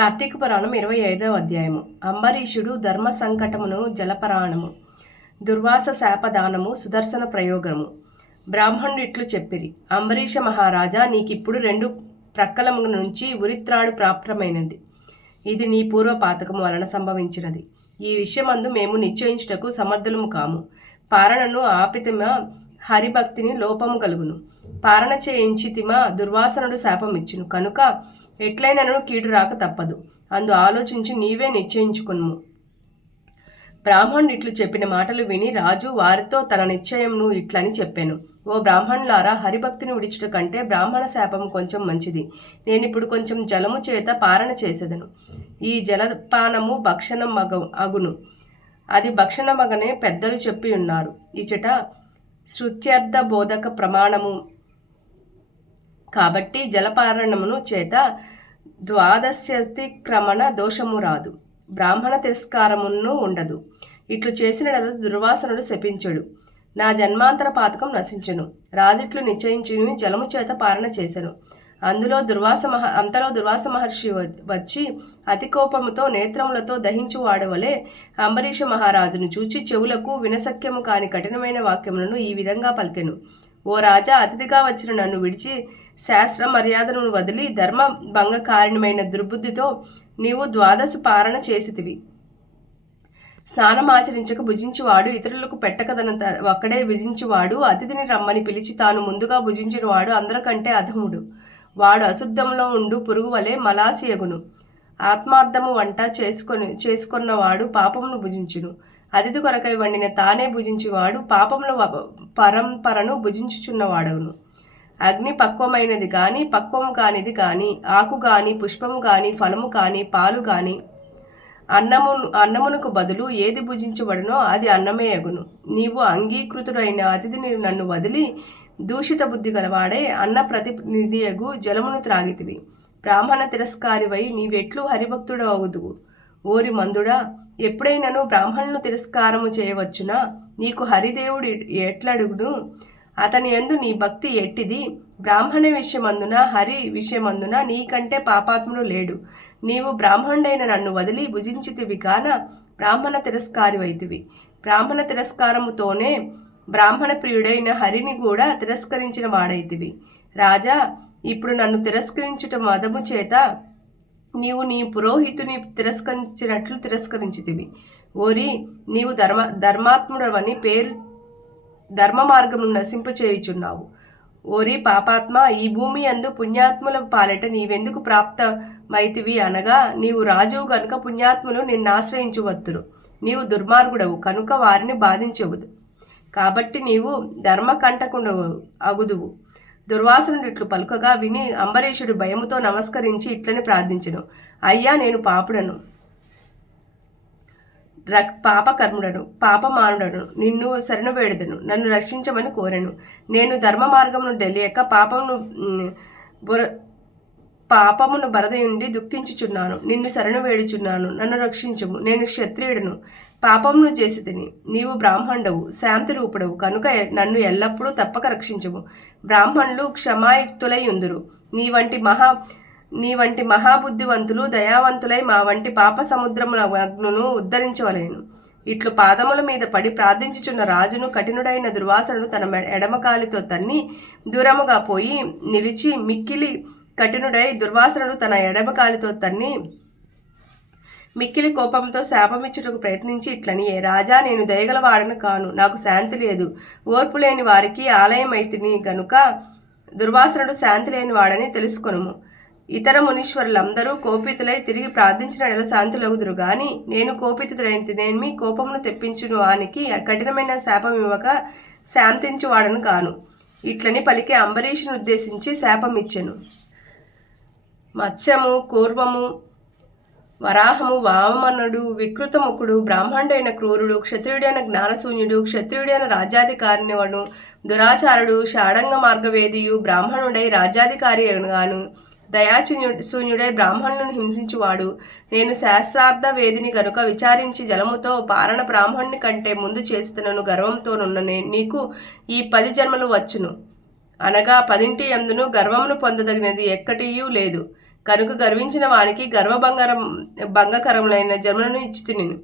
కార్తీక పురాణం ఇరవై ఐదవ అధ్యాయము. అంబరీషుడు ధర్మ సంకటమును జలపరాణము దుర్వాస శాపదానము సుదర్శన ప్రయోగము. బ్రాహ్మణుడు ఇట్లు చెప్పిరి అంబరీష మహారాజా నీకిప్పుడు రెండు ప్రక్కలము నుంచి ఉరిత్రాడు ప్రాప్తమైనది. ఇది నీ పూర్వ పాతకము వలన సంభవించినది. ఈ విషయమందు మేము నిశ్చయించుటకు సమర్థులము కాము. పారణను ఆపితమ హరిభక్తిని లోపము కలుగును. పారణ చేయించితిమా దుర్వాసనుడు శాపమిచ్చును. కనుక ఎట్లయినను కీడు రాక తప్పదు. అందు ఆలోచించి నీవే నిశ్చయించుకును బ్రాహ్మణుడిట్లు చెప్పిన మాటలు విని రాజు వారితో తన నిశ్చయంను ఇట్లని చెప్పాను. ఓ బ్రాహ్మణులారా హరిభక్తిని విడిచుట కంటే బ్రాహ్మణ శాపం కొంచెం మంచిది. నేనిప్పుడు కొంచెం జలము చేత పారణ చేసేదను. ఈ జలపానము భక్షణం మగ అగును. అది భక్షణమగనే పెద్దలు చెప్పి ఉన్నారు. ఇచట శృత్యర్థ బోధక ప్రమాణము. కాబట్టి జలపారణమును చేత ద్వాదశ్యతిక్రమణ దోషము రాదు. బ్రాహ్మణ తిరస్కారమును ఉండదు. ఇట్లు చేసిన దుర్వాసనుడు శపించడు. నా జన్మాంతర పాతకం నశించను. రాజిట్లు నిశ్చయించి జలము చేత పారణ చేశను అందులో దుర్వాస మహ అంతలో దుర్వాస మహర్షి వ- వచ్చి అతి కోపముతో నేత్రములతో దహించు వాడవలే అంబరీష మహారాజును చూచి చెవులకు వినసక్యము కాని కఠినమైన వాక్యములను ఈ విధంగా పలికెను. ఓ రాజా అతిథిగా వచ్చిన నన్ను విడిచి శాస్త్ర మర్యాదను వదిలి ధర్మ భంగకారణమైన దుర్బుద్ధితో నీవు ద్వాదశ పారణ చేసితివి. స్నానం ఆచరించక భుజించువాడు ఇతరులకు పెట్టకదన ఒక్కడే భుజించువాడు అతిథిని రమ్మని పిలిచి తాను ముందుగా భుజించినవాడు అందరికంటే అధముడు. వాడు అశుద్ధంలో ఉండు పురుగు వలె మలాసియగును ఆత్మార్థము వంట చేసుకొని చేసుకున్నవాడు పాపమును భుజించును. అతిథి కొరకై వండిన తానే భుజించువాడు పాపముల పరంపరను భుజించుచున్నవాడవును అగ్ని పక్వమైనది కానీ పక్వము కానిది కానీ ఆకు కానీ పుష్పము కానీ ఫలము కానీ పాలు కానీ అన్నము అన్నమునకు బదులు ఏది భుజించబడునో అది అన్నమే అగును నీవు అంగీకృతుడైన అతిథిని నన్ను వదిలి దూషిత బుద్ధి గలవాడే అన్న ప్రతినిధియగు జలమును త్రాగితివి. బ్రాహ్మణ తిరస్కారివై నీవెట్లు హరిభక్తుడు అవుదువు ఓరి మందుడా ఎప్పుడైనను బ్రాహ్మణులను తిరస్కారము చేయవచ్చునా? నీకు హరిదేవుడు ఎట్లడుగును? అతని ఎందు నీ భక్తి ఎట్టిది? బ్రాహ్మణ విషయమందున హరి విషయమందున నీకంటే పాపాత్ముడు లేడు. నీవు బ్రాహ్మణుడైన నన్ను వదిలి భుజించితివి కాన బ్రాహ్మణ తిరస్కారివైతివి. బ్రాహ్మణ తిరస్కారముతోనే బ్రాహ్మణ ప్రియుడైన హరిని కూడా తిరస్కరించిన వాడైతివి. రాజా ఇప్పుడు నన్ను తిరస్కరించుట మదము చేత నీవు నీ పురోహితుని తిరస్కరించినట్లు తిరస్కరించితివి. ఓరి నీవు ధర్మ ధర్మాత్ముడవని పేరు ధర్మ మార్గమును నశింపచేయుచున్నావు ఓరి పాపాత్మ ఈ భూమి అందు పుణ్యాత్ముల పాలెట నీవెందుకు ప్రాప్తమైతివి అనగా నీవు రాజువు గనుక పుణ్యాత్ములు నిన్ను ఆశ్రయించువత్తురు నీవు దుర్మార్గుడవు కనుక వారిని బాధించవద్దు కాబట్టి నీవు ధర్మకంటకుండవు అగుదువు. దుర్వాసనుడు ఇట్లు పలుకగా విని అంబరీషుడు భయముతో నమస్కరించి ఇట్లని ప్రార్థించను. అయ్యా నేను పాపుడను. రక్ పాపకర్ముడను పాపమానుడను. నిన్ను శరణు వేడుదను నన్ను రక్షించమని కోరను. నేను ధర్మ మార్గమును తెలియక పాపమును బుర పాపమును బరదయుండి దుఃఖించుచున్నాను. నిన్ను శరణు వేడుచున్నాను. నన్ను రక్షించము. నేను క్షత్రియుడను. పాపమును చేసి తిని. నీవు బ్రాహ్మణుడవు. శాంతి రూపుడవు. కనుక నన్ను ఎల్లప్పుడూ తప్పక రక్షించము. బ్రాహ్మణులు క్షమాయుక్తులై ఉందురు నీ వంటి మహా నీ వంటి మహాబుద్ధివంతులు దయావంతులై మా వంటి పాప సముద్రముల అగ్నును ఉద్ధరించవలేను. ఇట్లు పాదముల మీద పడి ప్రార్థించుచున్న రాజును కఠినుడైన దుర్వాసనుడు తన ఎడమకాలితో తన్ని దూరముగా పోయి నిలిచి మిక్కిలి కఠినుడై దుర్వాసనుడు తన ఎడమకాలితో తన్ని మిక్కిలి కోపంతో శాపమిచ్చుటకు ప్రయత్నించి ఇట్లని ఏ రాజా నేను దయగలవాడను కాను. నాకు శాంతి లేదు. ఓర్పు లేని వారికి ఆలయం అయితిని గనుక దుర్వాసనుడు శాంతి లేని వాడని తెలుసుకొనుము. ఇతర మునీశ్వరులందరూ కోపితులై తిరిగి ప్రార్థించిన నెల శాంతులగుదురు. గాని నేను కోపితుడైతేనేమి కోపమును తెప్పించును వానికి కఠినమైన శాపం ఇవ్వక శాంతించువాడను కాను. ఇట్లని పలికే అంబరీషును ఉద్దేశించి శాపం ఇచ్చాను మత్స్యము కూర్మము వరాహము వామనుడు వికృతముఖుడు బ్రాహ్మణుడైన క్రూరుడు క్షత్రియుడైన జ్ఞానశూన్యుడు క్షత్రియుడైన రాజ్యాధికారినివడు దురాచారుడు షాడంగ మార్గవేదియు బ్రాహ్మణుడై రాజ్యాధికారి గాను దయాశూన్యు బ్రాహ్మణులను హింసించువాడు. నేను శాస్త్రార్థ వేదిని గనుక విచారించి జలముతో పారణ బ్రాహ్మణుని కంటే ముందు చేస్తున్నను గర్వంతోనున్న నీకు ఈ పది జన్మలు వచ్చును. అనగా పదింటి ఎందును గర్వమును పొందదగినది ఎక్కటియూ లేదు. కనుక గర్వించిన వానికి గర్వభంగరం భంగకరములైన జన్మలను ఇచ్చి తినిను.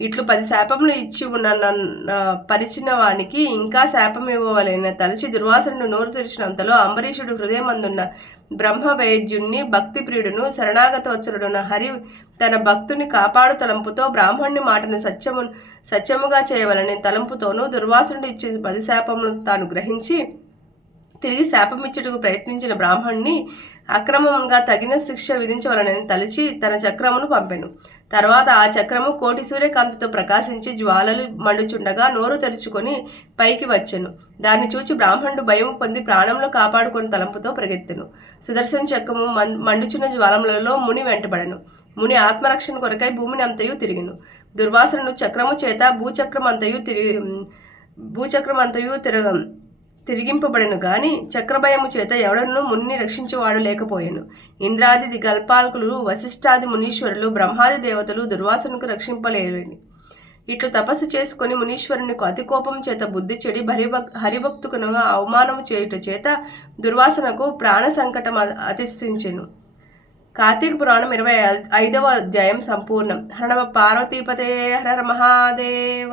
ఇట్లు పది శాపములు ఇచ్చి ఉన్న నన్ను పరిచిన వానికి ఇంకా శాపం ఇవ్వవలైన తలచి దుర్వాసనుడు నోరు తెరిచినంతలో అంబరీషుడు హృదయమందున్న బ్రహ్మ వైద్యుణ్ణి భక్తి ప్రియుడును శరణాగత వచ్చరుడున హరి తన భక్తుని కాపాడు తలంపుతో బ్రాహ్మణుని మాటను సత్యము సత్యముగా చేయవలని తలంపుతోనూ దుర్వాసనుడు ఇచ్చే పది శాపములను తాను గ్రహించి తిరిగి శాపమిచ్చుటకు ప్రయత్నించిన బ్రాహ్మణ్ణి అక్రమంగా తగిన శిక్ష విధించవలనని తలిచి తన చక్రమును పంపెను. తర్వాత ఆ చక్రము కోటి సూర్యకాంతితో ప్రకాశించి జ్వాలలు మండుచుండగా నోరు తెరుచుకొని పైకి వచ్చెను. దాన్ని చూచి బ్రాహ్మణుడు భయం పొంది ప్రాణంలో కాపాడుకొని తలంపుతో పరిగెత్తెను. సుదర్శన చక్రము మండుచున్న జ్వాలములలో ముని వెంటబడెను. ముని ఆత్మరక్షణ కొరకై భూమిని అంతయు తిరిగిను. దుర్వాసనను చక్రము చేత భూచక్రం అంతయు తిరిగి భూచక్రం అంతయు తిరగ తిరిగింపబడెను గాని చక్రభయము చేత ఎవడను మున్ని రక్షించేవాడు లేకపోయాను. ఇంద్రాది గల్పాల్కులు వశిష్ఠాది మునీశ్వరులు బ్రహ్మాది దేవతలు దుర్వాసనకు రక్షింపలేరని ఇట్లు తపస్సు చేసుకొని మునీశ్వరుని అతి కోపం చేత బుద్ధి చెడి హరిభక్ హరిభక్తుకును అవమానము చేయుట చేత దుర్వాసనకు ప్రాణ సంకటం అతిష్ఠించెను కార్తీక పురాణం ఇరవై ఐదవ అధ్యాయం సంపూర్ణం. హరణమ పార్వతీపతే హర మహాదేవ.